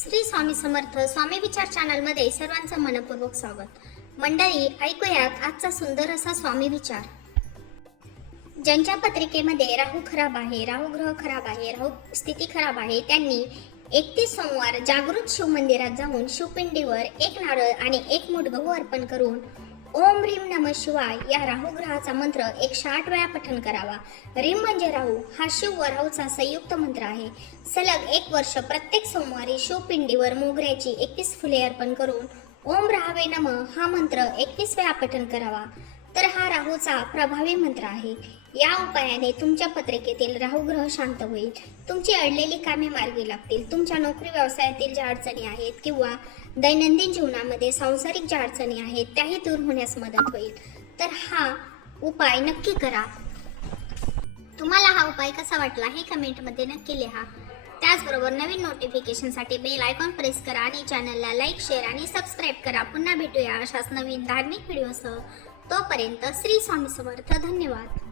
श्री स्वामी समर्थ स्वामी विचार चॅनलमध्ये सर्वांचं मनपूर्वक स्वागत. मंडळी ऐकूयात आजचा सुंदर असा स्वामी विचार. ज्यांच्या पत्रिकेमध्ये राहू खराब आहे राहू ग्रह खराब आहे राहू स्थिती खराब आहे त्यांनी एकतीस सोमवार जागृत शिव मंदिरात जाऊन शिवपिंडीवर एक नारळ आणि एक मूठ गहू अर्पण करून ओम रीम नम शिवाय. या राहू ग्रहाचा मंत्र एकशे आठ वेळा पठण करावा. रीम म्हणजे राहू हा शिव व राहूचा संयुक्त मंत्र आहे. सलग एक वर्ष प्रत्येक सोमवारी शिवपिंडीवर मोगऱ्याची एकवीस फुले अर्पण करून ओम राहावे नम हा मंत्र एकवीस वेळा पठण करावा. तर हा राहूचा प्रभावी मंत्र आहे. या उपायाने तुमच्या पत्रिकेतील राहू ग्रह शांत होईल. तुमची अडलेली कामे मार्गी लागतील. तुमच्या नोकरी व्यवसायातील ज्या अडचणी आहेत किंवा दैनंदिन जीवनामध्ये सांसारिक ज्या अडचणी आहेत त्याही दूर होण्यास मदत होईल. तर हा उपाय नक्की करा. तुम्हाला हा उपाय कसा वाटला हे कमेंटमध्ये नक्की लिहा. त्याचबरोबर नवीन नोटिफिकेशनसाठी बेल आयकॉन प्रेस करा आणि चॅनलला लाईक शेअर आणि सबस्क्राईब करा. पुन्हा भेटूया अशाच नवीन धार्मिक व्हिडिओसह तोपर्यंत श्री स्वामी समर्थ. धन्यवाद.